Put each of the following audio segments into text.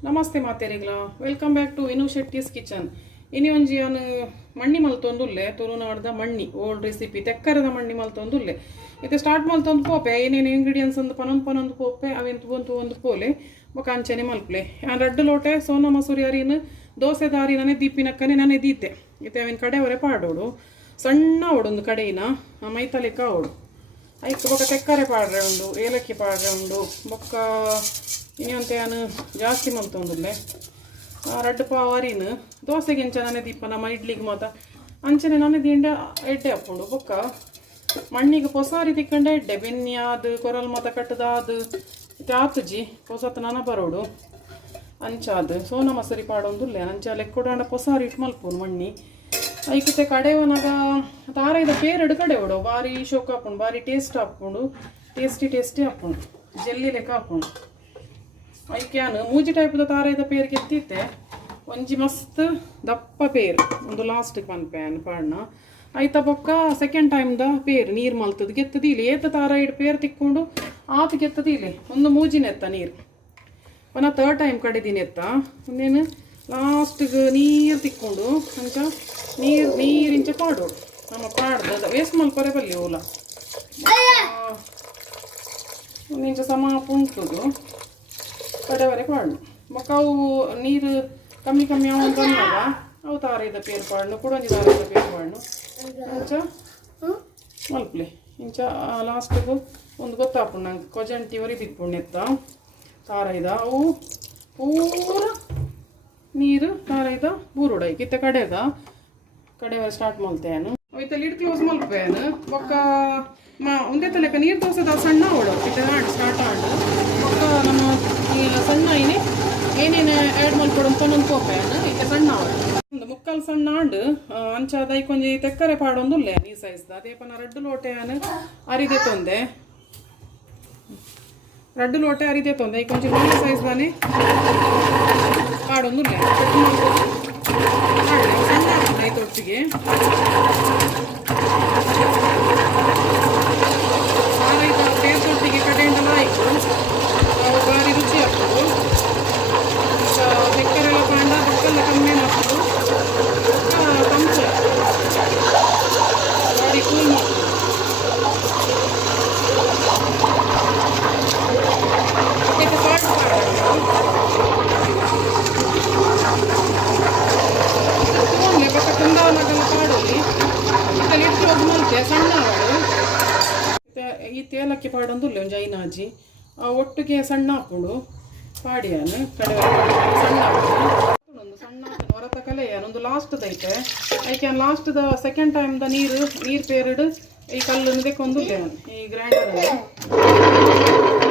ನಮಸ್ತೆ ಮಾತೇರಿಗ್ಲ welcome back to Vinu Shetty's kitchen ಇನಿ ಒಂಜಿ ಅನು ಮಣ್ಣಿ ಮಲ್ತೊಂದುಲ್ಲೆ ತುಳುನಾಡ್ದ ಮಣ್ಣಿ ಓಲ್ಡ್ ರೆಸಿಪಿ ತೆಕ್ಕರದ ಮಣ್ಣಿ ಮಲ್ತೊಂದುಲ್ಲೆ ಇದು ಸ್ಟಾರ್ಟ್ ಮಲ್ತೊಂದು ಪೋಪೆ ಏನೇನು ಇಂಗ್ರೀಡಿಯೆಂಟ್ಸ್ ಒಂದು ಪನೊಂದು ಪೋಪೆ ಅವೆಂತು ಒಂದು ಪೋಲೆ ಬೊಕ ಅಂಚನೆ ಮಲ್ಪಲೆ ರಡ್ಡು ಲೋಟೆ ಸೋನಾ ಮಸೂರಿ ಅರಿನ ದೋಸೆ ದಾರಿ ನನೆ ದೀಪಿನಕ್ಕನೆ ನನೆ ದೀತೆ ಇತ್ತೆ ಅವಿನ ಕಡೆವರೆ ಪಾಡೋಡು ಸಣ್ಣ ಓಡೊಂದು ಕಡೆಯಿನ ಮೈತಲೆಕ್ಕ ಓಡು ಐಕ್ ಬೊಕ ತೆಕ್ಕರೆ ಪಾಡ್ರೆ ಉಂಡು ಏಲಕ್ಕಿ ಪಾಡ್ರೆ ಉಂಡು ಬೊಕ್ಕ ಇನ್ನೊಂತೆ ನಾನು ಜಾಸ್ತಿ ಮಲ್ತೊಂದುಲ್ಲೆ ರಡ್ಡು ಪಾವ್ ಅರಿನ ದೋಸೆಗೆ ಇಂಚ ನನೆ ದೀಪ ನಮ್ಮ ಇಡ್ಲಿಗೆ ಮಾತ ಅಂಚನೆ ನನೆ ದಿಂಡ ಎಡ್ಡೆ ಹಾಕೊಂಡು ಬೊಕ್ಕ ಮಣ್ಣಿಗೆ ಪೊಸಾರಿ ತಿಕ್ಕಂಡೆ ಎಡ್ಡೆ ಬೆನ್ನಿ ಅದು ಕೊರಲ್ ಮಾತ ಕಟ್ಟದಾದು ಆತುಜಿ ಪೊಸತ್ ನನ ಬರೋಡು ಅಂಚಾದು ಸೋನಾ ಮಸೂರಿ ಪಾಡೊಂದುಲ್ಲೆ ಅಂಚ ಲೆಕ್ಕೊಡಾಂಡ ಪೊಸಾರಿ ಇಟ್ಟು ಮಲ್ಪೋನು ಮಣ್ಣಿ ಐಕತೆ ಕಡೆವನಾಗ ತಾರೈದ ಪೇರಡು ಕಡೆ ಓಡು ಬಾರಿ ಶೋಕ್ ಹಾಕೊಂಡು ಬಾರಿ ಟೇಸ್ಟ್ ಹಾಕ್ಕೊಂಡು ಟೇಸ್ಟಿ ಹಾಕ್ಕೊಂಡು ಜೆಲ್ಲಿ ಲೆಕ್ಕ ಹಾಕ್ಕೊಂಡು ಐಕ್ಯಾನು ಮೂಜಿ ಟೈಪ್ದ ತಾರೈದ ಪೇರ್ ಗೆತ್ತಿತ್ತೆ ಒಂಜಿ ಮಸ್ತ್ ದಪ್ಪ ಪೇರು ಒಂದು ಲಾಸ್ಟಿಗೆ ಪನ್ಪೇನ್ ಪಾಡ್ನ ಐತ ಬೊಕ್ಕ ಸೆಕೆಂಡ್ ಟೈಮ್ದ ಪೇರು ನೀರು ಮಲ್ತದ ಗೆತ್ತದ ಇಲ್ಲಿ ಏತ ತಾರೈಡ್ ಪೇರ್ ತಿಕ್ಕೊಂಡು ಆತ ಗೆತ್ತದ ಇಲ್ಲಿ ಒಂದು ಮೂಜಿನೆತ್ತ ನೀರು ಪುನಃ ಥರ್ಡ್ ಟೈಮ್ ಕಡೆದಿನೆತ್ತ ಇನ್ನೇನು ಲಾಸ್ಟಿಗೆ ನೀರು ತಿಕ್ಕೊಂಡು ಅಂಚ ನೀರಿಂಚ ಪಾಡು ನಮ್ಮ ಪಾಡ್ದ ವೇಸ್ಟ್ ಮಲ್ಪರೆ ಬಲ್ಲಿ ಓಲ ಒಂದಿಂಚ ಸಮ ಪುಂಟುದು ಕಡೆವರೆ ಪಾಡು ಬೊಕ್ಕ ಅವು ನೀರು ಕಮ್ಮಿ ಅವು ಬಂದಾಗ ಅವು ತಾರೈದ ಪೇರು ಪಾಡ್ನು ಕುಡೊಂಜಿ ತಾರೈದ ಪೇರು ಪಾಡ್ನು ಇಂಚ ಮಲ್ಪಲೆ ಇಂಚ ಲಾಸ್ಟಿಗೂ ಒಂದು ಗೊತ್ತಾಪುಂಡು ನಂಗೆ ಕೊಜಂಟಿ ಒರಿದಿಪ್ಪುಂಡು ಎತ್ತ ತಾರೈದ ಅವು ಪೂರ ನೀರು ತಾರೈದ ಬೂರುಡೈ ಕಿತ್ತ ಕಡೆವರೆ ಸ್ಟಾರ್ಟ್ ಮಲ್ತೇನು ಅವತ್ತ ಲಿಡ್ ಕ್ಲೋಸ್ ಮಲ್ಪೇನು ಬೊಕ್ಕ ಒಂದೇ ತಲೆಕ ನೀರು ದೋಸೆದ ಸಣ್ಣ ಓಡು ಕಿತ್ತ ಸ್ಟಾರ್ಟ್ ಆಂಡು ಬೊಕ್ಕ ನಮ್ಮ ಈ ಸಣ್ಣ ಏನೇನು ಆ್ಯಡ್ ಮಲ್ಕೊಡು ಅಂತ ಒಂದು ಕೋಪೇನು ಇತ್ತೆ ಸಣ್ಣ ಅವಳು ಒಂದು ಮುಕ್ಕಾಲು ಸಣ್ಣ ಆಂಡು ಅಂಚಾದ ಐಕೊಂಜಿ ತೆಕ್ಕರೆ ಪಾಡೊಂದುಲ್ಲೆ ಈ ಸೈಜ್ದ ಅದೇ ಪನ ರಡ್ಡು ಲೋಟೆ ಅರಿದೆ ತೊಂದೆ ಐಕೊಂಜಿ ನೀರು ಸೈಜ್ದಾನೆ ಪಾಡೊಂದುಲ್ಲೆ ಸಣ್ಣ ಆಗ್ತದೆ ಐತೊಟ್ಟಿಗೆ ಟೇಸ್ಟೊಟ್ಟಿಗೆ ಕಡೆಯಿಂದಲ್ಲ ಆಯಿತು ಬಾರಿ ರುಚಿ ಆಗ್ತದೆ ತೆಕ್ಕರೆಲ್ಲ ಪಾಂಡ ಬೊಕ್ಕೆಲ್ಲ ಕಮ್ಮಿ ಮಾಡ್ತದೆ ಕಂಚ ಬಾಡಿ ಕೂಲ್ ಮಾಡ್ತದೆ ಇದಕ್ಕೆ ಸಾಲ್ಟ್ ತಗೊಂಡೆ ಬೊಕ್ಕ ಕುಂದಾವನಾಗೆಲ್ಲ ಪಾಡೋಲಿ ಇದರಲ್ಲಿ ಇಟ್ಟು ಹೋಗಿ ಮಲ್ತೆ ಸಣ್ಣ ಅವಳು ಈ ತೇಲಕ್ಕಿ ಪಾಡೊಂದುಲ್ಲೆ ಒಂದು ಐನಾಜಿ ಒಟ್ಟಿಗೆ ಸಣ್ಣ ಹಾಕೊಂಡು ಪಾಡಿಯಾನು ಕಡೆ ಸಣ್ಣ ಒಂದು ಸಣ್ಣ ಹೊರತ ಕಲೆ ಒಂದು ಲಾಸ್ಟ್ದ ಐತೆ ಐಕೆ ಲಾಸ್ಟ್ದ ಸೆಕೆಂಡ್ ಟೈಮ್ದ ನೀರು ಪೇರಿಡು ಈ ಕಲ್ಲು ಇದಕ್ಕೊಂದುಲ್ಲೆ ಈ ಗ್ರೈಂಡರ್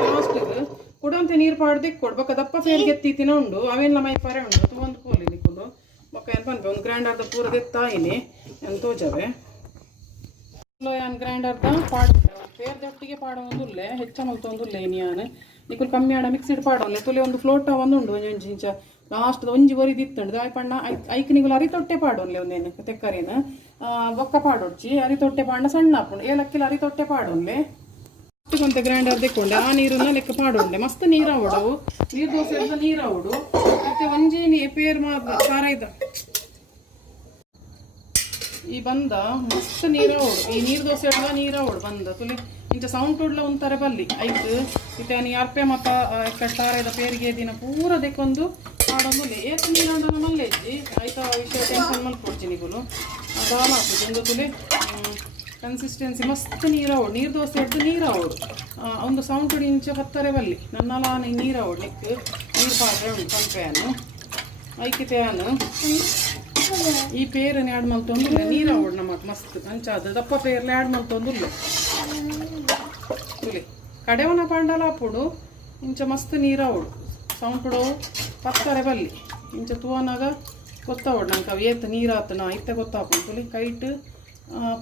ಲಾಸ್ಟಿಗೆ ಕುಡಂತೆ ನೀರು ಪಾಡ್ದು ಕೊಡ್ಬೇಕ ದಪ್ಪ ಪೇರ್ ಗೆತ್ತೀತಿನ ಉಂಡು ಅವೆಲ್ಲ ಮೈ ಪರೆ ಉಂಡು ಒಂದು ಕೋಲಿ ನಿಕ್ಕೊಂಡು ಬೊಕ್ಕ ಏನು ಪನ್ಪೆ ಒಂದು ಗ್ರೈಂಡರ್ದ ಪೂರ ದೆತ್ತಾಯಿನಿ ಏನು ತೋಜವೆ ಏನು ಗ್ರೈಂಡರ್ದ ಪಾಡು ಪೇರ್ದೊಟ್ಟಿಗೆ ಪಾಡೊಂದುಲ್ಲೆ ಹೆಚ್ಚ ಮಲ್ತೊಂದುಲ್ಲೆ ಇನಿಯಾನು ನಿಕುಲು ಕಮ್ಮಿ ಆಡ ಮಿಕ್ಸಿಡ್ ಪಾಡೋನ್ಲೆ ತುಲೆ ಒಂದು ಫ್ಲೋಟ ಒಂದುಂಡು ಒಂಜಿ ಇಂಚ ಲಾಸ್ಟ್ ಒಂಜಿ ಒರಿದಿತ್ತುಂಡು ದಾಯ್ ಪಣ್ಣ ಐಕ್ ನಿಗುಲು ಅರಿತೊಟ್ಟೆ ಪಾಡೋನ್ಲೆ ಒಂದೇನು ತೆಕ್ಕರಿನ ಬೊಕ್ಕ ಪಾಡೊಡ್ಚಿ ಅರಿತೊಟ್ಟೆ ಪಾಂಡ ಸಣ್ಣ ಹಾಕೊಂಡು ಏಲಕ್ಕಿಲ ಅರಿತೊಟ್ಟೆ ಪಾಡೋನ್ಲೆ ಕೊಂತೆ ಗ್ರೈಂಡರ್ ತೆಕ್ಕೊಂಡೆ ಆ ನೀರನ್ನ ಲೆಕ್ಕ ಪಾಡೋಂಡೆ ಮಸ್ತ್ ನೀರು ಅವಡವು ನೀರು ದೋಸೆ ನೀರು ಅವಡು ಮತ್ತೆ ಒಂಜಿ ಪೇರ್ ಸಾರೈದ ಈ ಬಂದ ಮಸ್ತ್ ನೀರ ಓಡು ಈ ನೀರು ದೋಸೆ ಎಲ್ಲ ನೀರ ಓಡು ಬಂದ ತುಲಿ ಇಂಚ ಸೌಂಡ್ ಉಡ್ಲ ಒಂಥರ ಬಲ್ಲಿ ಐತು ಇತ್ತೆ ನೀ ಅರ್ಪೆ ಮತ್ತ ಕಟ್ಟಾರದ ಪೇರಿಗೆ ದಿನ ಪೂರ ದೆಕ್ಕೊಂದು ಮಾಡೋದು ಏತ ನೀರು ಮಲ್ಲೇಜಿ ಆಯ್ತಾ ವಿಷಯ ಟೆನ್ಷನ್ ಮಲ್ಕೊಡ್ಚಿ ನಿಗುಲು ದಾಲ ಹಾಕುದು ಒಂದು ತುಲಿ ಕನ್ಸಿಸ್ಟೆನ್ಸಿ ಮಸ್ತ್ ನೀರ ಓಡು ನೀರು ದೋಸೆ ಹಿಡ್ದು ನೀರ ಓಡು ಒಂದು ಸೌಂಡ್ ಉಡಿ ಇಂಚ ಹತ್ತರೆ ಬಲ್ಲಿ ನನ್ನಲ್ಲ ನೀರ ಓಡ್ಲಿಕ್ಕೆ ನೀರು ಪಾತ್ರೆ ಉಂಟು ಪಂಪೆಯನ್ನು ಐಕಿತೆಯನ್ನು ಈ ಪೇರನ್ನು ಆ್ಯಡ್ ಮಲ್ತೊಂದುಲ್ಲೆ ನೀರು ಓಡು ನಮಗೆ ಮಸ್ತ್ ಅಂಚಾದ ದಪ್ಪ ಪೇರ್ಲೆ ಆ್ಯಡ್ ಮಲ್ತೊಂದುಲ್ಲೆ ತುಲಿ ಕಡೆವನ ಪಾಂಡಲ ಹಾಪುಡು ಇಂಚ ಮಸ್ತ್ ನೀರ ಓಡು ಸೌಂಡ್ ಉಡವು ಪತ್ತರೆ ಬಲ್ಲಿ ಇಂಚ ತೂವನಾಗ ಗೊತ್ತಾವಡು ನಂಗೆ ಅವು ಏತ ನೀರು ಆತನ ಇತ್ತೆ ಗೊತ್ತಾಪುಡು ತುಲಿ ಕೈಟ್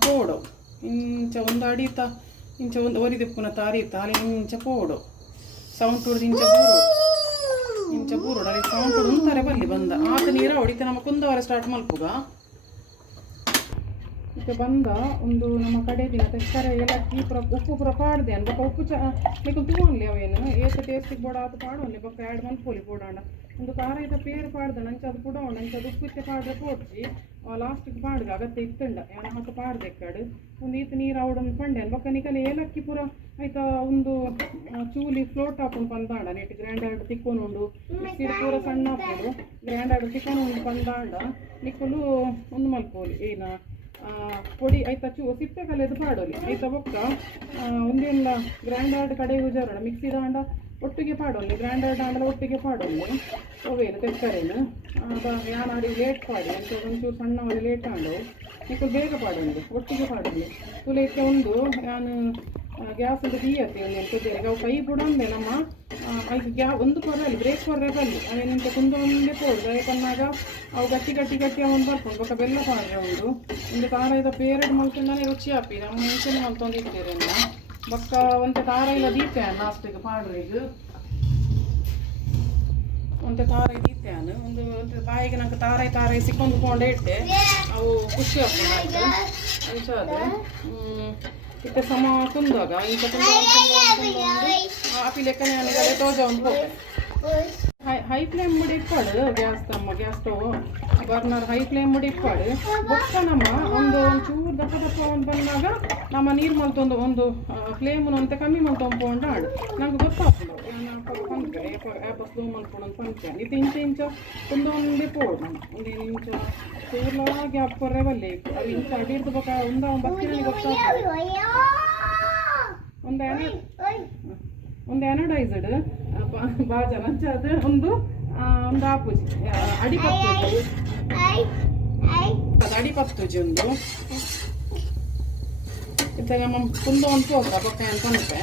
ಪೋಡು ಇಂಚ ಒಂದು ಅಡಿತ ಇಂಚ ಒಂದು ಒರಿದಿಪ್ಪುನ ತಾರೀತ ಅಲ್ಲಿ ಇಂಚ ಪೋಡು ಸೌಂಡ್ ಉಡ್ದು ಇಂಚ ಬೂರೋಡು ಅಲ್ಲಿ ಸೌಂಡ್ ಉಡು ಒಂಥರ ಬಲ್ಲಿ ಬಂದ ಆತ ನೀರ ಹೊಡಿತೆ ನಮ್ಮ ಕುಂದವರೆ ಸ್ಟಾರ್ಟ್ ಮಲ್ಪುಗ ಇತ್ತೆ ಬಂದ ಒಂದು ನಮ್ಮ ಕಡೆ ದಿನ ತೆಕ್ಕರೆ ಏಲಕ್ಕಿ ಉಪ್ಪು ಪುರ ಪಾಡ್ದೆ ಅನ್ ಬೊಕ್ಕ ಉಪ್ಪು ನಿಕ್ಕು ತೂನ್ಲಿ ಅವೇನು ಏತ ಟೇಸ್ಟಿಗೆ ಬೋಡ ಆತ ಪಾಡೋನ್ಲಿ ಬೊಕ್ಕ ಎರಡು ಮಲ್ಪೋಲಿ ಪೋಡಾಂಡ ಒಂದು ಖಾರ ಇದ್ದ ಪೇರು ಪಾಡ್ದ ನಂಚ ಅದು ಪುಡೋಣ ನಂಚ ಅದು ಉಪ್ಪು ಇತ್ತೆ ಪಾಡ್ರೆ ಪೋಡ್ಸಿ ಲಾಸ್ಟಿಗೆ ಪಾಡ್ಗ ಅಗತ್ಯ ಇತ್ತಂಡ ಯಾನ ಮತ್ತೆ ಪಾಡ್ದೆ ಕಡು ಒಂದು ಈತ ನೀರು ಅವಡನ್ನು ಪಂಡೆ ಬೊಕ್ಕ ನಿಕಲಿ ಏಲಕ್ಕಿ ಪುರ ಆಯ್ತಾ ಒಂದು ಚೂಲಿ ಫ್ಲೋಟ್ ಹಾಕೊಂಡು ಪಂದಾಂಡ ನೆಟ್ಟು ಗ್ರ್ಯಾಂಡರ್ ತಿಕ್ಕೊಂಡು ಮಿಕ್ಸಿಡ್ ಪೂರ ಸಣ್ಣ ಹಾಕೊಂಡು ಗ್ರ್ಯಾಂಡರ್ ತಿಕ್ಕೊಂಡು ಪಂದಾಂಡ ನಿಕ್ಕಲು ಒಂದು ಮಲ್ಪೋಲಿ ಏನ పొడి అయితే సిప్పే కలేదు పాడోలి అయితే ఒక్క ಒಂದೆಲ್ಲ ಗ್ರ್ಯಾಂಡರ್ಡ್ ಕಡೆ ಉಜಾರೋಣ ಮಿಕ್ಸಿ ದಾಂಡ ಒಟ್ಟಿಗೆ ಪಾಡೋಲಿ ಗ್ರ್ಯಾಂಡರ್ಡ್ ದಾಂಡಲ ಒಟ್ಟಿಗೆ ಪಾಡೋಲಿ ಅವೇನು ತೆಕ್ಕರೇನು ಯಾನಾಡಿ ಲೇಟ್ ಪಾಡಿ ಅಂತ ಒಂಚೂರು ಸಣ್ಣ ಮಾಡಿ ಲೇಟ್ ಆಂಡು ನಿಕ್ಕಲು ಬೇಗ ಪಾಡೋಲಿ ಒಟ್ಟಿಗೆ ಪಾಡೋಲಿ ತುಲೈತೆ ಒಂದು ನಾನು ಗ್ಯಾಸ್ ಅಂತ తీయತ್ತೆ ಒಂದು ಅವು ಕೈ ಬಿಡಂದೆ ನಮ್ಮ ಅದಕ್ಕೆ ಒಂದು ಕೊರ್ರಲ್ಲಿ ಬ್ರೇಕ್ ಕೊರ್ರೆ ಬಲ್ಲಿ ಅವೇನಂತ ಕುಂದೊಂದೇ ಪೋಡ್ದು ಯಾಕನ್ನಾಗ ಅವು ಗಟ್ಟಿ ಗಟ್ಟಿ ಗಟ್ಟಿ ಅವನು ಬರ್ಕೊಂಡು ಬೊಕ್ಕ ಬೆಲ್ಲ ಪಾಡ್ರೆ ಒಂದು ಖಾರ ಇದ್ದ ಪೇರೆಡ್ ಮಲ್ಕೊಂಡಾನೆ ರುಚಿ ಹಾಪಿ ನಮ್ಮ ಮುಂಚೆನೆ ಮಲ್ತೊಂದಿರ್ತೇವೆ ಬೊಕ್ಕ ಒಂದು ಖಾರ ಇಲ್ಲ ದೀತೆ ಲಾಸ್ಟಿಗೆ ಪಾಡ್ರಿಗೆ ಒಂದು ಖಾರ ದೀತ್ಯಾನು ಒಂದು ಬಾಯಿಗೆ ನಂಗೆ ತಾರಾಯಿ ಸಿಕ್ಕೊಂಡು ಕೊಂಡೆ ಇಟ್ಟೆ ಅವು ಖುಷಿ ಹಾಕೊಂಡು ಅಂಚಾದ ಇತ್ತೆ ಸಮ ಕುಂದಾಗ ಇಂಥ ಕುಂದ ಆಪಿ ಲೆಕ್ಕನೆ ನನಗೆ ತೋಜ ಒಂದು ಹೈ ಫ್ಲೇಮ್ ಮುಡಿ ಇಪ್ಪಾಡು gas gas stove burner high flame ಮುಡಿ ಇಪ್ಪಾಡು ಬೊಕ್ಕ ನಮ್ಮ ಒಂಚೂರು ದಪ್ಪ ಒಂದು ಬಂದಾಗ ನಮ್ಮ ನೀರು ಮಲ್ತೊಂದು ಒಂದು ಫ್ಲೇಮನ್ನು ಅಂತ ಕಮ್ಮಿ ಮಲ್ತೊಂಪೊಂಡು ಆಡು ನಂಗೆ ಗೊತ್ತಾಗ್ತದೆ ಪಂಪೆ ಯಾಪ ಸ್ಲೋ ಮಲ್ಕೊಂಡು ಪಂಪೆ ಇದು ಇಂಚ ಒಂದೊಂದೇ ಪೋಡು ಒಂದು ಇಂಚ ಚೂರ್ಲಾಗಿ ಅಪ್ಪರೆ ಬಲ್ಲೆ ಅದು ಇಂಚ ಅಡಿರ್ದು ಬೊಕ್ಕ ಬರ್ತೀನಿ ಗೊತ್ತಾಗ್ತದೆ ಒಂದು ಆ್ಯನಡೈಸ್ಡ್ ಬಾಜ ನಂಚದ ಒಂದು ಆಪೂಜಿ ಅಡಿಪತ್ತೂಜಿ ಅದು ಅಡಿಪತ್ತೂಜಿ ಒಂದು ಇತ್ತ ನಮ್ಮ ಕುಂದ ಒಂದು ಹೋಗ್ರ ಬೊಕ್ಕ ಅನ್ಕೊಂಡೆ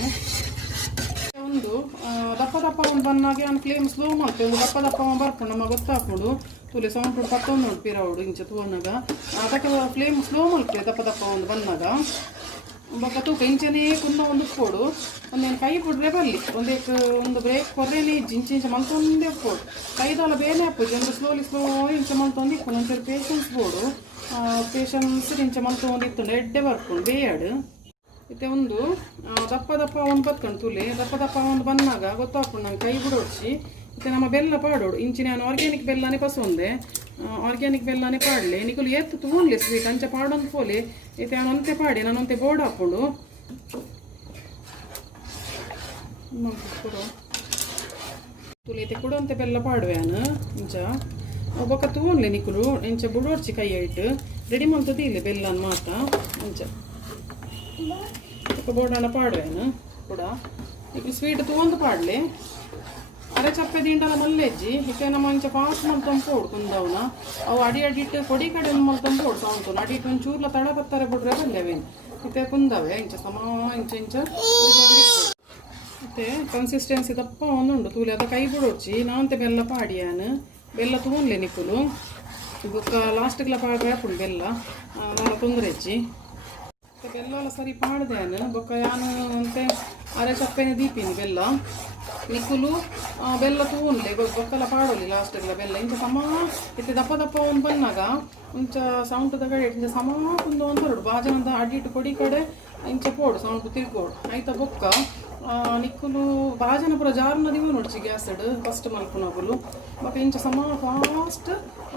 ಒಂದು ದಪ್ಪ ಒಂದು ಬಂದಾಗೆ ನಾನು ಫ್ಲೇಮ್ ಸ್ಲೋ ಮಾಡ್ತೇವೆ ಒಂದು ದಪ್ಪ ಬರ್ಕೊಂಡು ನಮಗೆ ಗೊತ್ತಾಕೊಂಡು ತುಲೆ ಸೌಂಡ್ ಪತ್ತೊಂದು ನೋಡ್ಪಿರವಡು ಇಂಚ ತೂನಾಗ ಅದಕ್ಕೆ ಫ್ಲೇಮ್ ಸ್ಲೋ ಮಾಡ್ತೇವೆ ದಪ್ಪ ಒಂದು ಬಂದಾಗ ಬೊಕ್ಕ ತೂಕ ಇಂಚನೇ ಕುಂದ ಒಂದು ಉಪ್ಪೋಡು ಒಂದೇನು ಕೈ ಬಿಡ್ರೆ ಬಲ್ಲಿ ಒಂದು ಬ್ರೇಕ್ ಕೊರ್ರೇನೆ ಇಂಚ ಮಲ್ತೊಂದೇ ಉಪ್ಪೋಡು ಕೈದಲ್ಲ ಬೇನೆ ಹಾಪುಜಿ ಒಂದು ಸ್ಲೋ ಇಂಚ ಮಲ್ತೊಂದು ಇಕ್ಕೊಂಡು ಒಂಚೂರು ಪೇಷನ್ಸ್ ಬೋಡು ಪೇಷನ್ಸ್ ಇಂಚ ಮಲ್ತೊಂದಿತ್ತು ಎಡ್ಡೆ ಬರ್ಕೊಂಡು ಬೇಯಾಡು ಮತ್ತೆ ಒಂದು ದಪ್ಪ ಒಂದು ಬತ್ಕೊಂಡು ತುಲೆ ದಪ್ಪ ಒಂದು ಬಂದಾಗ ಗೊತ್ತಾಗ್ಕೊಂಡು ನಂಗೆ ಕೈ ಬಿಡೋಡ್ಸಿ ಮತ್ತೆ ನಮ್ಮ ಬೆಲ್ಲ ಪಾಡೋಡು ಇಂಚಿ ನಾನು ಆರ್ಗ್ಯಾನಿಕ್ ಬೆಲ್ಲನೇ ಪಸೊಂದೆ ಆರ್ಗ್ಯಾನಿಕ್ ಬೆಲ್ಲನೇ ಪಾಡಲಿ ನಿಕಲು ಎತ್ತು ತಗೊಂಡ್ಲಿ ಸ್ವೀಟ್ ಅಂಚೆ ಪಾಡೊಂದು ಪೋಲೆ ಐತೆ ನಾನು ಒಂತೆ ಪಾಡಿ ನಾನು ಒಂತೆ ಬೋರ್ಡ್ ಹಾಕೊಂಡು ತುಲೈತೆ ಕುಡೊಂತೆ ಬೆಲ್ಲ ಪಾಡುವೆ ನಾನು ಇಂಚ ಬೊಕ್ಕ ತಗೊಂಡ್ಲಿ ನಿಕಲು ಇಂಚ ಬುಡೋಡ್ಸಿ ಕೈ ಇಟ್ಟು ರೆಡಿ ಮಾಡ್ತದೆ ಇಲ್ಲಿ ಬೆಲ್ಲನ ಮಾತ ಇಂಚ ಬೋರ್ಡನ್ನ ಪಾಡುವೇನು ಕೂಡ ಈಗ ಸ್ವೀಟ್ ತಗೊಂಡು ಪಾಡಲಿ ಅರೆ ಚಪ್ಪೆ ದಿಂಡಲ ಮಲ್ಲೆಜ್ಜಿ ಇತ್ತೆ ನಮ್ಮ ಇಂಚ ಫಾಸ್ಟ್ ಮಲ್ತಂಪು ಹೊಡ್ಕೊಂಡವನ ಅವು ಅಡಿಟ್ಟು ಕೊಡಿ ಕಡೆ ಮಲ್ತಂಪು ಹೊಡ್ಸೋಂತು ಅಡಿಟ್ಟು ಒಂಚೂರ್ಲ ತಡ ಬತ್ತಾರೆ ಬಿಡ್ರೆ ಬಂದೇವೇನು ಇತ್ತೆ ಕುಂದವೆ ಇಂಚ ಸಮ ಇಂಚ ಮತ್ತೆ ಕನ್ಸಿಸ್ಟೆನ್ಸಿ ದಪ್ಪ ಒಂದುಂಡು ತೂಲಿ ಅದ ಕೈ ಬಿಡೋಡ್ಚಿ ನಾವಂತೆ ಬೆಲ್ಲ ಪಾಡಿಯಾನು ಬೆಲ್ಲ ತಗೊಂಡ್ಲೆ ನಿಕ್ಕುಲು ಬೊಕ್ಕ ಲಾಸ್ಟ್ಗೆಲ್ಲ ಪಾಡ್ರೆ ಹಾಕೊಂಡು ಬೆಲ್ಲ ನಾನು ತೊಂದರೆ ಹೆಚ್ಚಿ ಬೆಲ್ಲ ಸರಿ ಪಾಡ್ದೇನು ಬೊಕ್ಕ ಯಾನು ಅಂತೆ ಅರೆ ಚಪ್ಪೆನೆ ದೀಪಿನಿ ಬೆಲ್ಲ ನಿಕ್ಕುಲು ಬೆಲ್ಲ ತೂನ್ಲೆ ಬೊಕ್ಕಲ್ಲ ಪಾಡೋಲಿ ಲಾಸ್ಟ್ಗೆಲ್ಲ ಬೆಲ್ಲ ಇಂಚ ಸಮ ಇತ್ತೆ ದಪ್ಪ ಒಂದು ಬಂದಾಗ ಇಂಚ ಸೌಂಡ್ ಕಡೆ ಇಂಚ ಸಮ ಕುಂದು ಅಂತ ಹೊರಡು ಬಾಜನದ ಅಡ್ಡಿಟ್ಟು ಕೊಡಿ ಕಡೆ ಇಂಚ ಪೋಡು ಸೌಂಡ್ ತಿರ್ಗೋಡು ಆಯ್ತಾ ಬೊಕ್ಕ ನಿಕ್ಕುಲು ಬಾಜನ ಪುರ ಜಾರ್ನ ದಿವ ನೋಡ್ಚಿ ಗ್ಯಾಸ್ ಫಸ್ಟ್ ಮಲ್ಪುನೋಗಲು ಬೊಕ್ಕ ಇಂಚ ಸಮ ಫಾಸ್ಟ್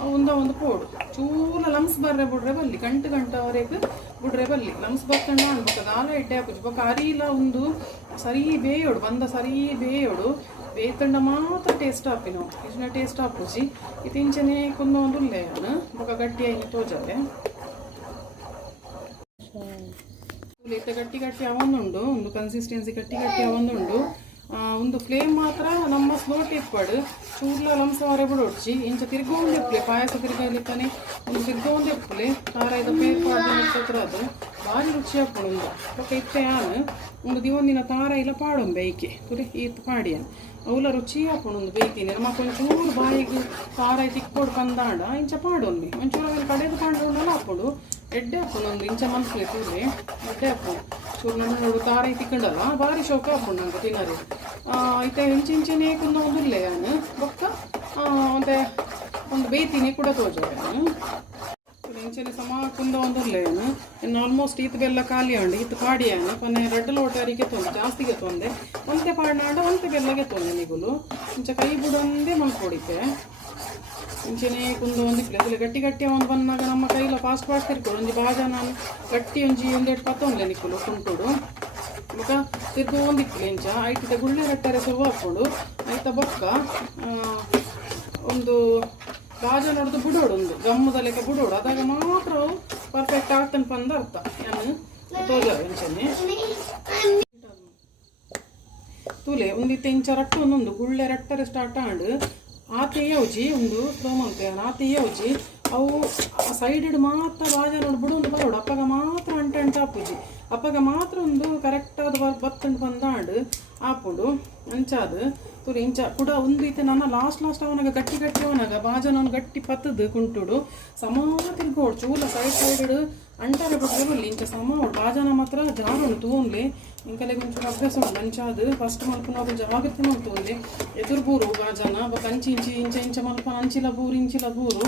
ಒಂದು ಪೋಡು ಚೂಲ ಲಮ್ಸ್ ಬರ್ರೆ ಬಿಡ್ರೆ ಬಲ್ಲಿ ಗಂಟೆವರೆಗೆ ಬಿಡ್ರೆ ಬಲ್ಲಿ ಲಮ್ಸ್ ಬರ್ಕಂಡ ಅನ್ಬೇಕು ದಾಲ ಎಡ್ಡೆ ಹಾಕುಜಿ ಬೊಕ್ಕ ಅರಿಲ ಒಂದು ಸರಿ ಬೇಯೋಡು ಬಂದ ಸರಿ ಬೇಯೋಡು ಬೇತಂಡ ಮಾತ್ರ ಟೇಸ್ಟ್ ಹಾಪಿ ನಾವು ಇಷ್ಟನ್ನ ಟೇಸ್ಟ್ ಹಾಪುಜಿ ಇತ್ತಿಂಚನೆ ಕುಂದ ಒಂದು ಉಲ್ಲೆಯನು ಬೊಕ್ಕ ಗಟ್ಟಿ ಆಗಿ ತೋಜವೆ ಇತ್ತ ಗಟ್ಟಿ ಅವೊಂದುಂಡು ಒಂದು ಕನ್ಸಿಸ್ಟೆನ್ಸಿ ಗಟ್ಟಿ ಅವೊಂದುಂಡು ಒಂದು ಫ್ಲೇಮ್ ಮಾತ್ರ ನಮ್ಮ ಸ್ಲೋ ಟಿಪ್ಪಡು ಚೂರ್ಲ ಲಂಸ ಹೊರೆ ಬಿಡೋಡ್ಚಿ ಇಂಚ ತಿರ್ಗೊಂದಿಪ್ಪಲೆ ಪಾಯಸ ತಿರ್ಗಲಿಕ್ಕನೆ ಒಂದು ತಿರ್ಗೊಂದಿಪ್ಪಲೆ ಖಾರ ಇದ್ದ ಪೇರ್ ಅದು ಭಾರಿ ರುಚಿ ಹಾಕೊಂಡು ಬೊಕ್ಕ ಇತ್ತೆ ಯಾನು ಒಂದು ದಿವೊಂದಿನ ಖಾರ ಇಲ್ಲ ಪಾಡೊಂದು ಬೈಕೆ ತುರಿ ಈತ್ ಪಾಡಿಯನ್ ಅವಲ ರುಚಿ ಹಾಕೊಂಡು ಒಂದು ಬೈತೀನಿ ನಮ್ಮ ಒಂಚೂರು ಬಾಯಿಗೆ ಖಾರ ತಿಕ್ಕೊಡು ಕಂದಾಂಡ ಇಂಚ ಪಾಡೊಂದು ಒಂಚೂರು ಕಡೆದು ಪಾಂಡು ಹಾಕೊಂಡು ಎಡ್ಡೆ ಹಾಕೊಂಡು ಒಂದು ಇಂಚ ಮನ್ಸ್ಲೆ ಕೂಡ್ರಿ ಎಡ್ಡೆ ಹಾಕೊಂಡು ಚೂರು ನನ್ನ ನೋಡು ಖಾರ ತಿಕ್ಕಂಡಲ್ಲ ಭಾರಿ ಶೋಕ ಹಾಕೊಂಡು ನಂಗೆ ತಿನ್ನರಿ ಐತೆ ಇಂಚಿಂಚನೆ ಕುಂದ ಒಂದು ಇಲ್ಲೇ ನಾನು ಬೊಕ್ಕ ಒಂದು ಬೇಯ್ತೀನಿ ಕೂಡ ತೋಜ ಅಂಚನೆ ಸಮ ಕುಂದ ಒಂದು ಉಲ್ಲೇನು ಇನ್ನು ಆಲ್ಮೋಸ್ಟ್ ಈತ ಬೆಲ್ಲ ಖಾಲಿ ಉಂಡು ಈತ ಪಾಡಿಯಾನು ಕೊನೆ 2 ಲೋಟರಿಗೆ ತೊಂದೆ ಜಾಸ್ತಿಗೆ ತೊಂದೆ ಒಂತೆ ಪಾಡಿನಾಡ ಒಂತೆ ಬೆಲ್ಲಗೆ ತೊಂದೆ ನಿಗುಲು ಇಂಚ ಕೈ ಬುಡೊಂದೇ ಮಲ್ಕೊಡಿತೆ ಇಂಚನೆ ಕುಂದ ಒಂದಿಕ್ಲೆ ಅದ್ರಲ್ಲಿ ಗಟ್ಟಿ ಗಟ್ಟಿ ಒಂದು ಬಂದಾಗ ನಮ್ಮ ಕೈಲ ಫಾಸ್ಟ್ ತಿರ್ಕೊಡು ಒಂಜಿ ಬಾಜ ನಾನು ಗಟ್ಟಿ ಒಂದೆರಡು ಪತ್ತೊಂದ್ಲೆ ನಿಕ್ಕುಲು ಕುಂಟುಡು ಬೊಕ್ಕ ತಿರ್ಗು ಒಂದಿಕ್ಲೆ ಇಂಚ ಐಟಿದ ಗುಳ್ಳೆ ಗಟ್ಟರೆ ಸುರುವ ಹಾಕ್ಕೊಂಡು ಐತ ಬೊಕ್ಕ ಒಂದು ಬಾಜ ನೋಡ್ದು ಬುಡೋಡು ಒಂದು ಗಮ್ಮದ ಲೆಕ್ಕ ಬುಡೋಡು ಅದಾಗ ಮಾತ್ರ ಪರ್ಫೆಕ್ಟ್ ಆಗ್ತಾನೆ ಬಂದ ಅರ್ಥ ನಾನು ತೋಜ ಇಂಚನೆ ತೂಲೆ ಒಂದಿತ್ತೆ ಇಂಚ ರಟ್ಟು ಒಂದೊಂದು ಗುಳ್ಳೆ ರಟ್ಟರೆ ಸ್ಟಾರ್ಟ್ ಆಂಡು ಆತೆ ಯೋಜಿ ಒಂದು ಸೋಮಂತೆ ಆತೆ ಯೋಜಿ ಅವು ಸೈಡ್ ಮಾತ್ರ ಬಾಜ ನೋಡಿ ಬಿಡು ಒಂದು ಬರೋಡು ಅಪ್ಪಗ ಮಾತ್ರ ಅಂಟ ಆಪುಜಿ ಅಪ್ಪಗ ಮಾತ್ರ ಒಂದು ಕರೆಕ್ಟಾದ ಬತ್ತಂಡು ಬಂದಾಂಡು ಆಪುಡು ಅಂಚಾದು ತುರಿ ಇಂಚ ಕೂಡ ಒಂದು ಈತೆ ನನ್ನ ಲಾಸ್ಟ್ ಅವನಾಗ ಗಟ್ಟಿ ಅವನಾಗ ಬಾಜನವನು ಗಟ್ಟಿ ಪತ್ತದು ಕುಂಟುಡು ಸಮ ತಿರ್ಗೋಡು ಚೂಲ ಸೈಡ್ ಅಂಟಾಗ ಬಿಟ್ಟರೆ ಬಲ್ಲಿ ಇಂಚ ಸಮ ಬಾಜನ ಮಾತ್ರ ಜಾರುಂಡು ತೂನ್ಲಿ ಇಂಕಲೆಗೆ ಒಂಚೂರು ಅಭ್ಯಾಸ ಉಂಟು ಅಂಚಾದು ಫಸ್ಟ್ ಮಲ್ಪನ ಜಾಗ್ರತೆ ಮಾಡ್ತೋನ್ಲಿ ಎದುರು ಬೂರು ಬಾಜನ ಅಂಚಿ ಇಂಚ ಮಲ್ಪನ ಇಂಚಿಲ ಬೂರು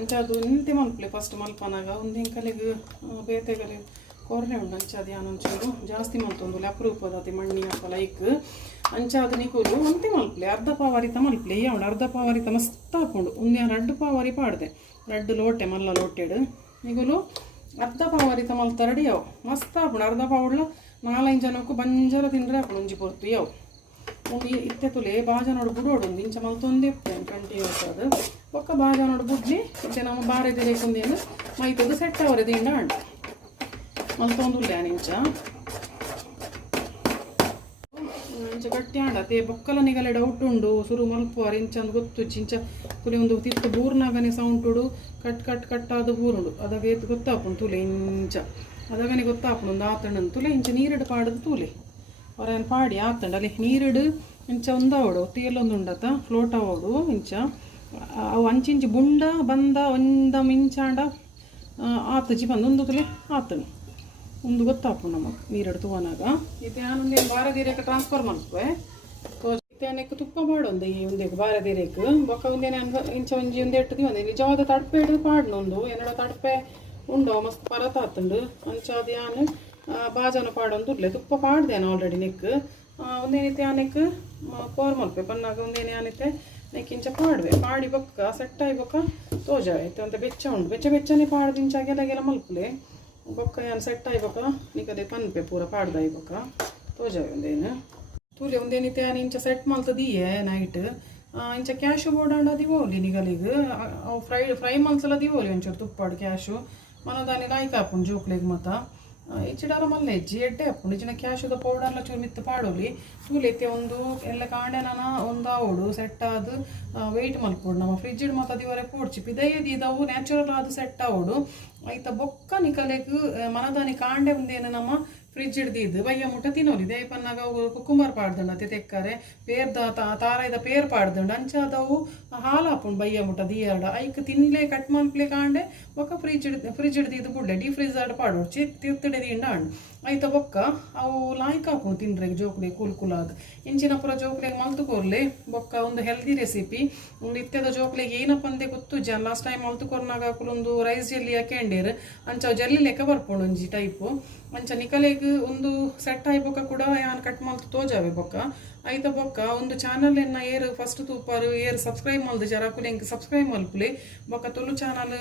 ಅಂಚಾದು ನಿಂತೆ ಮಲ್ಪಲೆ ಫಸ್ಟ್ ಮಲ್ಪನಾಗ ಒಂದು ಇಂಕಲೆಗೆ ಬೇತೆಗಲೆ ಕೊರ್ರೆ ಉಂಡು ಅಂಚಾದು ಯಾನೊಂಚೂರು ಜಾಸ್ತಿ ಮಲ್ತೊಂದು ಅಪರೂಪದ ಅತಿ ಮಣ್ಣಿ ಅಪ್ಪ ಲೈಕ್ ಅಂಚಾದು ನಿಕುಲು ಒಂತೆ ಮಲ್ಪಲೆ ಅರ್ಧ ಪಾವರಿತ ಮಲ್ಪಲೆ ಯಾವಣ ಅರ್ಧ ಪಾವರಿತ ಮಸ್ತ್ ಹಾಕೊಂಡು ಒಂದೇ 2 ಪಾವರಿ ಪಾಡ್ದೆ 2 ಲೋಟೆ ಮಲ್ಲ ಲೋಟೆಡು ನಿಗುಲು ಅರ್ಧ ಪಾವರಿತ ಮಲ್ತ ರೆಡಿ ಯಾವು ಮಸ್ತ್ ಹಾಕೊಂಡು ಅರ್ಧ ಪಾವಡ್ಲ 4-5 ಜನಕ್ಕೂ ಬಂಜರ ತಿಂದ್ರೆ ಹಾಕೊಂಡು ಒಂಜಿ ಪೊರ್ತು ಯಾವು ಒಂದು ಇತ್ತೆ ತುಲೆ ಬಾಜ ನೋಡು ಬುಡೋಡು ಒಂದು ಇಂಚ ಮಲ್ತೊಂದೇ ಕಂಟಿನ್ಯೂಸ್ ಅದು ಒಕ್ಕ ಬಾಜ ನೋಡು ಬುಡ್ಲಿ ಇತ್ತೆ ನಮ್ಮ ಬಾರೆದು ಲೇಕೊಂದೇನು ಮೈತದು ಸೆಟ್ ಅವರದು ಇಂಡ ಅಂಡು ಮಲ್ತೊಂದುಲ್ಲೆ ಇಂಚ ಗಟ್ಟಿ ಆಂಡತೆ ಬೊಕ್ಕಲ ನಿಗಲೆ ಡೌಟ್ ಉಂಡು ಸುರು ಮಲ್ಪುವಾರ ಇಂಚಂದು ಗೊತ್ತು ಇಂಚ ತುಲೆ ಒಂದು ತಿತ್ತು ಬೂರ್ನಾಗನೆ ಸೌಂಡ್ ಉಡು ಕಟ್ ಆದ ಬೂರುಂಡು ಅದಾಗ ಎತ್ತು ಗೊತ್ತಾಪುಂಡು ತುಲೆ ಇಂಚ ಅದಾಗನೆ ಗೊತ್ತಾಪುಂಡು ಒಂದು ಆತಂಡು ತುಲೆ ಇಂಚ ನೀರಿಡು ಪಾಡದು ತೂಲೆ ಅವರೇನು ಪಾಡಿ ಆತಂಡು ಅಲ್ಲಿ ನೀರಿಡು ಇಂಚ ಒಂದಾವಡು ತೇಲೊಂದು ಉಂಡತ ಫ್ಲೋಟ್ ಆವೋಡು ಇಂಚ ಅವು ಅಂಚಿಂಚಿ ಬುಂಡ ಬಂದ ಒಂದ ಮಿಂಚಾಂಡ ಆತಜಿ ಬಂದು ತುಲೆ ಆತನು ಒಂದು ಗೊತ್ತಾಪುಂಡು ನಮಗೆ ನೀರಿಡು ತೂವನಾಗ ಇದು ನಾನೊಂದೇನು ಬಾರದೀರೆಗೆ ಟ್ರಾನ್ಸ್ಫರ್ ಮಾಡ್ತೇವೆ ತೋಜಕ್ಕೆ ತುಪ್ಪ ಮಾಡೊಂದು ಈ ಒಂದೇ ಬಾರದೀರೆಗೆ ಬೊಕ್ಕ ಒಂದೇನೆ ಇಂಚ ಒಂಜಿ ಒಂದು ಎಟ್ಟು ಒಂದೇ ನಿಜವಾದ ತಡಪೆ ಹಿಡಿದು ಪಾಡ್ನೊಂದು ಏನೋ ತಡಪೆ ಉಂಡು ಮಸ್ತ್ ಪರತ ಆತಂಡು ಅಂಚಾದ ಯಾನು ಬಾಜನ ಪಾಡೊಂದು ಇರ್ಲೆ ತುಪ್ಪ ಪಾಡ್ದೇನು ಆಲ್ರೆಡಿ ನೆಕ್ ಒಂದೇನೈತೆ ಆನೆಕ್ ಪೋರ್ ಮಲ್ಪೆ ಪನ್ನಾಗ ಒಂದೇನೆ ಆನೈತೆ ನೆಕ್ ಇಂಚ ಪಾಡ್ವೆ ಪಾಡಿ ಬೊಕ್ಕ ಸೆಟ್ ಆಗಿ ಬೊಕ್ಕ ತೋಜ ಆಯ್ತು ಅಂತ ಬೆಚ್ಚ ಉಂಡು ಬೆಚ್ಚನೆ ಪಾಡ್ದು ಇಂಚ ಗೆಲ ಮಲ್ಪಲೆ ಬೊಕ್ಕ ಏನು ಸೆಟ್ ಆಯ್ಬೊಕ್ಕ ನಿಕದೆ ಪನ್ಪೆ ಪೂರ ಪಾಡ್ದಾಯಿ ಬೊಕ್ಕ ತೋಜಾವೆ ಒಂದೇನು ತೂಲೆ ಒಂದೇನಿತೆ ನಾನು ಇಂಚ ಸೆಟ್ ಮಲ್ತದೀಯೇ ನೈಟ್ ಇಂಚ ಕ್ಯಾಶು ಬೋಡಾಂಡ ದಿವೋಲಿ ನಿಗಲಿಗೆ ಅವು ಫ್ರೈ ಮಲ್ಸಲ ದಿವೋಲಿ ಒಂಚೂರು ತುಪ್ಪಾಡು ಕ್ಯಾಶು ಮನದಾನಿ ಲಾಯ್ಕ ಹಾಪುಂಡು ಜೋಕ್ಲೆಗೆ ಮತ್ತ ಇಚ್ಚಿಡಾರ ಮಲ್ಲ ಹೆಜ್ಜಿ ಎಡ್ಡೆ ಹಾಪುಂಡು ಇಚ್ಚಿನ ಕ್ಯಾಶುದ ಪೌಡರ್ಲ ಚೂರು ಮಿತ್ತು ಪಾಡೋಲಿ ತೂಲೆತ್ತೆ ಒಂದು ಎಲ್ಲ ಕಾಂಡೆ ನಾನು ಒಂದು ಆವಡು ಸೆಟ್ ಆದು ವೆಯ್ಟ್ ಮಲ್ಪೋಡು ನಮ್ಮ ಫ್ರಿಜ್ಜಿಡ್ ಮತ್ತು ದಿವರೆ ಪೋಡ್ಚಿ ಪಿದೈದು ಇದಾವು ನ್ಯಾಚುರಲ್ ಆದು ಸೆಟ್ ಆವಡು ಐತ ಬೊಕ್ಕ ನಿಕಲೆಗ್ ಮನದಾನಿ ಕಾಂಡೆ ಒಂದೇನು ನಮ್ಮ ಫ್ರಿಜ್ ಹಿಡ್ದಿದ್ದು ಬಯ್ಯ ಮುಟ್ಟ ತಿನ್ನೋಲಿ ದೇಪನ್ನಾಗ ಕುಕ್ಕುಂಬರ್ ಪಾಡ್ದಂಡು ಅತ್ತೆ ತೆಕ್ಕರೆ ಪೇರ್ದ ತಾರಾಯ್ದ ಪೇರ್ ಪಾಡ್ದಂಡು ಅಂಚಾದವು ಹಾಲು ಹಾಪುಂಡು ಬಯ್ಯ ಮುಟ್ಟ ದಿಯರ್ಡ ಐಕ್ ತಿನ್ಲೆ ಕಟ್ ಮಲ್ಪ್ಲೆ ಕಾಂಡೆ ಬೊಕ್ಕ ಫ್ರಿಜ್ ಹಿಡ್ದಿದ್ದು ಬುಡ್ಲೆ ಡೀ ಫ್ರೀಜ್ ಆಡ್ ಪಾಡೋಡು ತಿರ್ತಿಡೆ ದಿಂಡ ಹಣ್ಣು ಐತ ಬೊಕ್ಕ ಅವು ಲಾಯ್ಕ್ ಹಾಕೊಂಡು ತಿನ್ರೆಗೆ ಜೋಕ್ಲೆ ಕುಲಾದ ಇಂಚಿನ ಪುರ ಜೋಕ್ಲೆಗೆ ಮಲ್ತುಕೊರ್ಲೆ ಬೊಕ್ಕ ಒಂದು ಹೆಲ್ದಿ ರೆಸಿಪಿ ಒಂದು ಇತ್ಯದ ಜೋಕ್ಲೆಗೆ ಏನಪ್ಪ ಅಂದೆ ಗೊತ್ತು ಲಾಸ್ಟ್ ಟೈಮ್ ಮಲ್ತುಕೊರ್ನಾಗ ಹಾಕಲೊಂದು ರೈಸ್ ಜೆಲ್ಲಿ ಹಾಕೊಂಡೇರು ಅಂಚ ಜೆಲ್ಲಿ ಲೆಕ್ಕ ಬರ್ಪುಂಡು ಒಂಜಿ ಟೈಪು ಅಂಚ ನಿಕಲೆಗ್ ಒಂದು ಸೆಟ್ ಆಯ್ಬೊಕ್ಕ ಕೂಡ ಯಾನ್ ಕಟ್ ಮಲ್ತು ತೋಜಾವೆ ಬೊಕ್ಕ ಐತ ಬೊಕ್ಕ ಒಂದು ಚಾನಲ್ ಎನ್ನ ಏರ್ ಫಸ್ಟ್ ತೂಪಾರು ಏರ್ ಸಬ್ಸ್ಕ್ರೈಬ್ ಮಲ್ದು ಜರಾಕುಲಿ ಎಂಕ್ ಸಬ್ಸ್ಕ್ರೈಬ್ ಮಲ್ಪುಲಿ ಬೊಕ್ಕ ತುಳು ಚಾನಲ್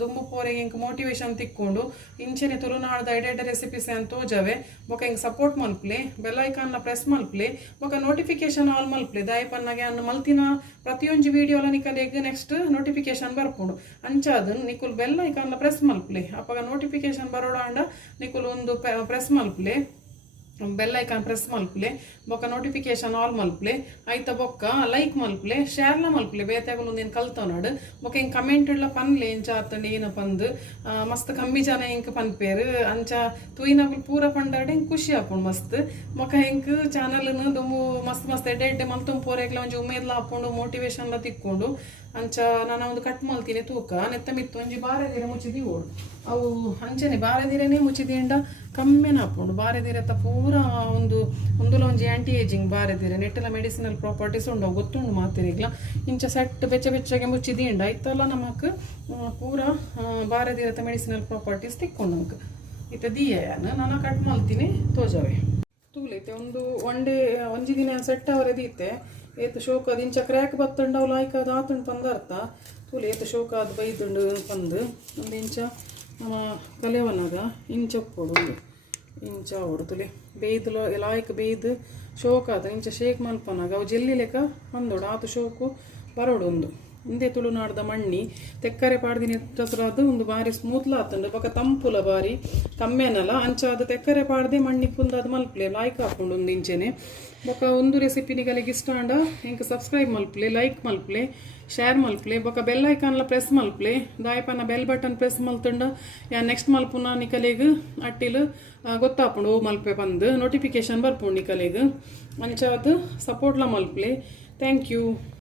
ದುಂಬು ಪೋರೆಗೆ ಎಂಕ್ ಮೋಟಿವೇಶನ್ ತಿಕ್ಕೊಂಡು ಇಂಚೆನೆ ತುಳುನಾಡ್ದ ಎಡೆಡೆ ರೆಸಿಪೀಸ್ ಅಂತ ತೋಜಾವೆ ಬೊಕ್ಕ ಎಂಕ್ ಸಪೋರ್ಟ್ ಮಲ್ಪುಲಿ ಬೆಲ್ ಐಕಾನ್ನ ಪ್ರೆಸ್ ಮಲ್ಪುಲಿ ಬೊಕ್ಕ ನೋಟಿಫಿಕೇಶನ್ ಆಲ್ ಮಲ್ಪುಲಿ ದಾಯಪನ್ನಾಗೆ ಅನ್ನು ಮಲ್ತಿನ ಪ್ರತಿಯೊಂದು ವಿಡಿಯೋಲ ನಿಕಲೆಗ್ ನೆಕ್ಸ್ಟ್ ನೋಟಿಫಿಕೇಶನ್ ಬರ್ಪುಂಡು ಅಂಚಾದು ನಿಕುಲ್ ಬೆಲ್ ಐಕಾನ್ನ ಪ್ರೆಸ್ ಮಲ್ಪುಲಿ ಅಪ್ಪಗ ನೋಟಿಫಿಕೇಶನ್ ಬರೋಡ ಅಂಡ ನಿಕುಲ್ ಒಂದು ಪ್ರೆಸ್ ಮಲ್ಪುಲಿ ಬೆಲ್ ಐಕಾನ್ ಪ್ರೆಸ್ ಮಲ್ಪುಲೆ ಬೊಕ್ಕ ನೋಟಿಫಿಕೇಶನ್ ಆಲ್ ಮಲ್ಪುಲೆ ಐತ ಬೊಕ್ಕ ಲೈಕ್ ಮಲ್ಪುಲೆ ಶೇರ್ಲ ಮಲ್ಪುಲೆ ಬೇತಾಗಲು ಒಂದೇನು ಕಲ್ತವನಾಡು ಬೊಕ್ಕ ಹಿಂಗೆ ಕಮೆಂಟ್ ಇಡ್ಲ ಪನ್ಲೆ ಇಂಚ ಆತಂಡು ಏನು ಪಂದು ಮಸ್ತ್ ಕಮ್ಮಿ ಜನ ಹಿಂಗೆ ಪನ್ಪೇರು ಅಂಚ ತುಯಿನಗಳು ಪೂರ ಪಂಡಾಡೆ ಹಿಂಗೆ ಖುಷಿ ಹಾಕೊಂಡು ಮಸ್ತ್ ಬೊಕ್ಕ ಹಿಂಗೆ ಚಾನಲ್ನು ದುಂಬು ಮಸ್ತ್ ಎಡ್ಡೆ ಮಲ್ತುಂಬ ಪೋರೆಗ್ಲ ಒಂಜಿ ಉಮೇದ್ಲ ಹಾಕೊಂಡು ಮೋಟಿವೇಶನ್ಲ ತಿಕ್ಕೊಂಡು ಅಂಚ ನಾನು ಒಂದು ಕಟ್ ಮಲ್ತೀನಿ ತೂಕ ನೆತ್ತ ಮಿತ್ತು ಒಂಜಿ ಬಾರೆ ಮುಚ್ಚಿದಿ ಓಡು ಅವು ಅಂಚನೆ ಬಾರದಿರೇನೆ ಮುಚ್ಚಿದಿಂಡ ಕಮ್ಮಿನ ಹಾಕೊಂಡು ಬಾರದಿರತ್ತ ಪೂರ ಒಂದುಲ ಒಂಜಿ ಆ್ಯಂಟಿ ಏಜಿಂಗ್ ಬಾರದಿರೆ ನೆಟ್ಟೆಲ್ಲ ಮೆಡಿಸಿನಲ್ ಪ್ರಾಪರ್ಟೀಸ್ ಉಂಡವು ಗೊತ್ತುಂಡು ಮಾತಿರಿಗ್ಲ ಇಂಚ ಸೆಟ್ ಬೆಚ್ಚಗೆ ಮುಚ್ಚಿದಿಂಡ ಇತ್ತಲ್ಲ ನಮಕ್ ಪೂರ ಬಾರದಿರತ್ತ ಮೆಡಿಸಿನಲ್ ಪ್ರಾಪರ್ಟೀಸ್ ತಿಕ್ಕೊಂಡು ನಮ್ಗೆ ಇತ್ತ ದಿಯನ ನಾನು ಕಟ್ ಮಾಡ್ತೀನಿ ತೋಜವೆ ತೂಲೈತೆ ಒಂಜಿ ದಿನ ಸೆಟ್ ಅವರದೀತೆ ಏತು ಶೋಕಾದ ಇಂಚ ಕ್ರ್ಯಾಕ್ ಬತ್ತಂಡು ಅವು ಲಾಯ್ಕಾದ ಆತುಂಡು ಪಂದರ್ಥ ತೂಲೆ ಏತು ಶೋಕಾದ ಬೈದುಂಡು ಪಂದು ಒಂದು ಇಂಚ ನಮ್ಮ ಕಲೆವನದ ಇಂಚ ಕೊಡು ಒಂದು ಇಂಚ ಹೊಡ್ತುಲೆ ಬೇಯ್ದು ಲಾಯ್ಕ್ ಬೇಯ್ದು ಶೋಕಾದ ಇಂಚ ಶೇಕ್ ಮಲ್ಪನಾಗ ಅವು ಜೆಲ್ಲಿ ಲೆಕ್ಕ ಪಂದೋಡು ಆತು ಶೋಕು ಬರೋಡು ಒಂದು ಹಿಂದೆ ತುಳುನಾಡ್ದ ಮಣ್ಣಿ ತೆಕ್ಕರೆ ಪಾಡ್ದಿನ ಅದು ಒಂದು ಬಾರಿ ಸ್ಮೂತ್ಲ ಆತಂಡು ಬೊಕ ತಂಪುಲ ಬಾರಿ ಕಮ್ಮೆನಲ್ಲ ಅಂಚಾದ ತೆಕ್ಕರೆ ಪಾಡ್ದೆ ಮಣ್ಣಿ ಪುಲ್ದಾದ ಮಲ್ಪ್ಲೆ ಲಾಯ್ಕ್ ಹಾಕೊಂಡು ಒಂದು ಇಂಚೆನೆ ಬೊಕ ಒಂದು ರೆಸಿಪಿ ನಿಗಲಿಗೆ ಇಷ್ಟ ಅಂಡ ಇಂಕ ಸಬ್ಸ್ಕ್ರೈಬ್ ಮಲ್ಪ್ಲೆ ಲೈಕ್ ಮಲ್ಪ್ಲೆ ಶೇರ್ ಮಲ್ಪ್ಲೆ ಬೊಕ ಬೆಲ್ ಐಕಾನ್ಲ ಪ್ರೆಸ್ ಮಲ್ಪ್ಲೆ ದಾಯಪನ ಬೆಲ್ ಬಟನ್ ಪ್ರೆಸ್ ಮಲ್ತುಂಡ ಯಾ ನೆಕ್ಸ್ಟ್ ಮಲ್ಪುನ ನಿಕಲೆಗ್ ಅಟ್ಟಿಲು ಗೊತ್ತಾಪುಂಡು ಮಲ್ಪೆ ಬಂದು ನೋಟಿಫಿಕೇಶನ್ ಬರ್ಪುಂಡು ನಿಕಲೆಗ್ ಅಂಚಾದ ಸಪೋರ್ಟ್ಲ ಮಲ್ಪ್ಲೆ ಥ್ಯಾಂಕ್ ಯು.